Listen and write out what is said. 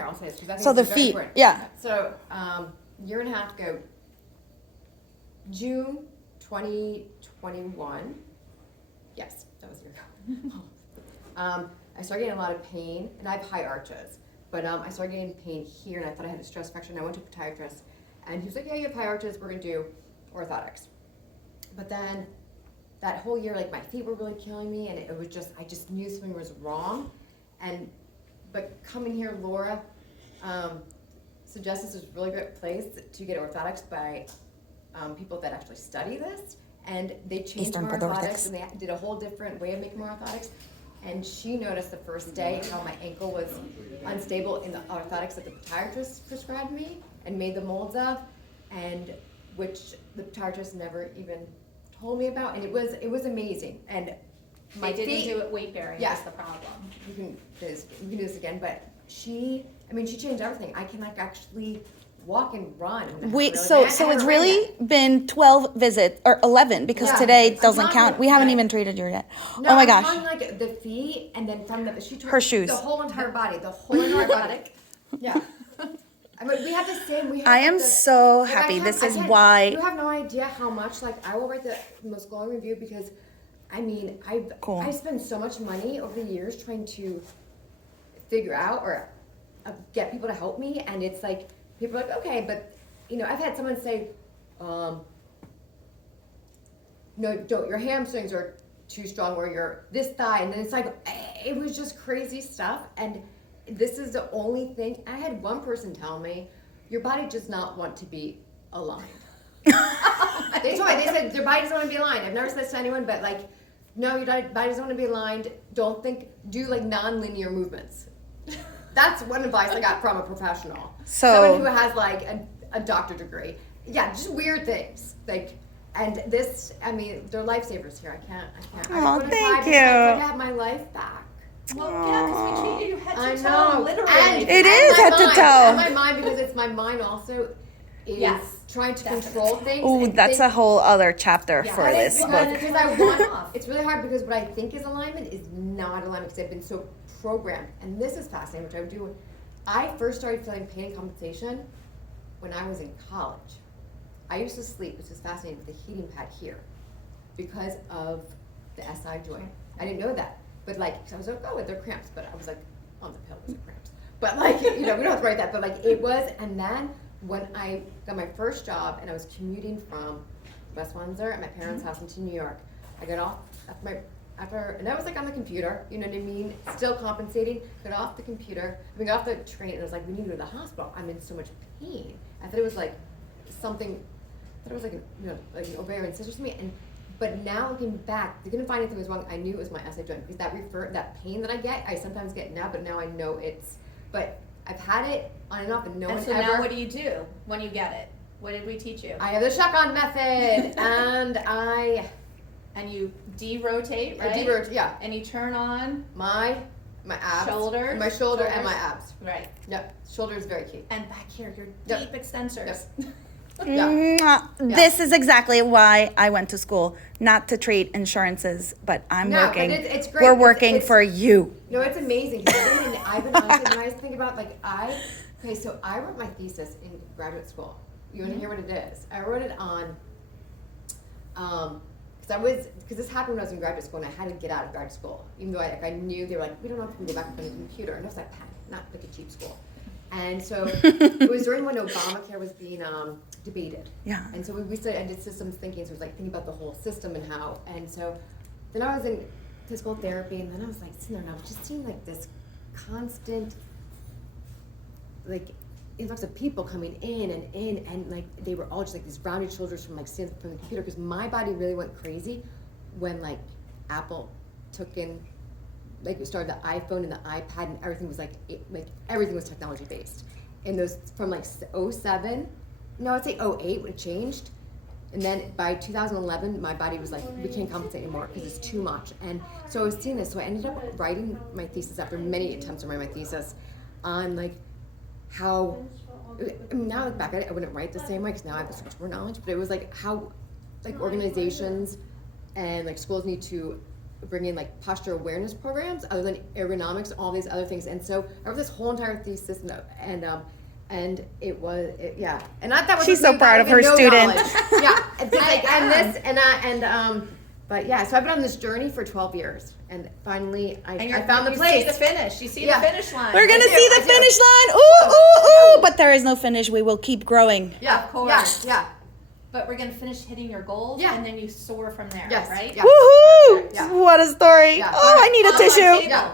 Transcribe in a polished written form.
here, I'll say this, because I think So the it's very feet, important. yeah. So, year and a half ago, June 2021, yes, that was a year ago. I started getting a lot of pain, and I have high arches, but I started getting pain here, and I thought I had a stress fracture, and I went to a podiatrist, and he was like, yeah, you have high arches, we're gonna do orthotics. But then, that whole year, like, my feet were really killing me, and it was just, I just knew something was wrong, but coming here, Laura suggests this is a really great place to get orthotics by people that actually study this, and they changed Eastern my Orthotics. orthotics, and they did a whole different way of making my orthotics. And she noticed the first day how my ankle was unstable in the orthotics that the podiatrist prescribed me and made the molds of, and which the podiatrist never even told me about, and it was amazing. And my They didn't feet, do it weight bearing, Yeah. that's the problem. we can do this again, but she changed everything. I can like actually walk and run. Wait, Really so bad. I so haven't it's ran really yet. been 12 visits or 11 because Yeah. today I'm doesn't not count. gonna- We haven't right. even treated you yet. No, Oh my I'm gosh. talking like the feet, and then from she took Her shoes. the whole entire body, the whole entire body. Yeah. I mean, we have the same. We have I am the, so like, I happy. can't- This I is can't- why. You have no idea how much. Like, I will write the most glowing review because, I mean, Cool. I spend so much money over the years trying to figure out or get people to help me, and it's like people are like, okay, but you know, I've had someone say, no, don't, your hamstrings are too strong, or your this thigh, and then it's like, it was just crazy stuff, and this is the only thing. I had one person tell me, your body does not want to be aligned. They told me, they said, your body doesn't want to be aligned. I've never said this to anyone, but like, no, your body doesn't want to be aligned. Do like non-linear movements. That's one advice I got from a professional. So- Someone who has like a doctor degree. Yeah, just weird things. Like, and this, I mean, they're lifesavers here. I can't. Aw, I couldn't thank cry because you. I could have my life back. Well, yeah, because we treated you head I to know. toe, literally. And It is my head to mind, toe. And my mind, because it's my mind also, is Yes, trying to definitely. control things. Oh, and that's think- a whole other chapter Yeah. for and this it's book. because I want. It's really hard because what I think is alignment is not alignment because I've been so programmed. And this is fascinating, which I would do. I first started feeling pain and compensation when I was in college. I used to sleep, which is fascinating, with the heating pad here because of the SI joint. I didn't know that, but like, 'cause I was like, oh, they're cramps, but I was like, on the pill was cramps. But like, you know, we don't have to write that, but like, it was. And then when I got my first job and I was commuting from West Windsor at my parents' house into New York, I got off and that was like on the computer, you know what I mean? Still compensating, got off the computer, got off the train, and I was like, we need to go to the hospital. I'm in so much pain. I thought it was like something, I thought it was like, like an ovarian cyst or something. But now looking back, they couldn't find anything was wrong. I knew it was my SI joint because that pain that I get, I sometimes get now, but now I know but I've had it on and off, and no And one so ever. now what do you do when you get it? What did we teach you? I have the shotgun method, and And you de-rotate, right? Yeah, And you turn on, my abs, Shoulders, my shoulder, and my shoulders. abs. right. Yep, shoulder is very key. And back here, your Yep. deep extensors. Yeah. Mwah. This is exactly why I went to school, not to treat insurances, but I'm No, but working. it's great. We're It's- working it's- for you. No, it's amazing. 'Cause I've been honestly, when I think about so I wrote my thesis in graduate school. You want to hear what it is? I wrote it on, because this happened when I was in graduate school and I had to get out of graduate school, even though I knew they were like, we don't know if we can go back on the computer, and I was like, not like a cheap school. And so it was during when Obamacare was being debated. Yeah. And so we studied, I did systems thinking, so it was like thinking about the whole system and how, and so then I was in physical therapy, and then I was like sitting there and I was just seeing like this constant, like, influx of people coming in, and like they were all just like these rounded shoulders from like standing from the computer, because my body really went crazy when like Apple took in, like it started the iPhone and the iPad, and everything was like everything was technology based. And those from like 07, no, I'd say 08 when it changed. And then by 2011, my body was like, we can't compensate anymore because it's too much. And so I was seeing this, so I ended up writing my thesis after many attempts to write my thesis on like how, I mean, now I look back at it, I wouldn't write the same way because now I have so much more knowledge, but it was like how like organizations and like schools need to bring in like posture awareness programs other than ergonomics, all these other things. And so I wrote this whole entire thesis and it was, yeah. And I thought was She's so proud of her student. Yeah. And, but yeah, so I've been on this journey for 12 years and finally I found the place. You see the finish. You see Yeah. the finish line. We're gonna do, see the I do. finish line. Ooh, ooh, ooh! But there is no finish. We will keep growing. Yeah, Of course. Yeah. But we're gonna finish hitting your goals, Yeah. and then you soar from there, Yes. right? Yeah. Woohoo! Yeah. What a story! Yeah. Oh, I need a On my tissue. table. Yeah.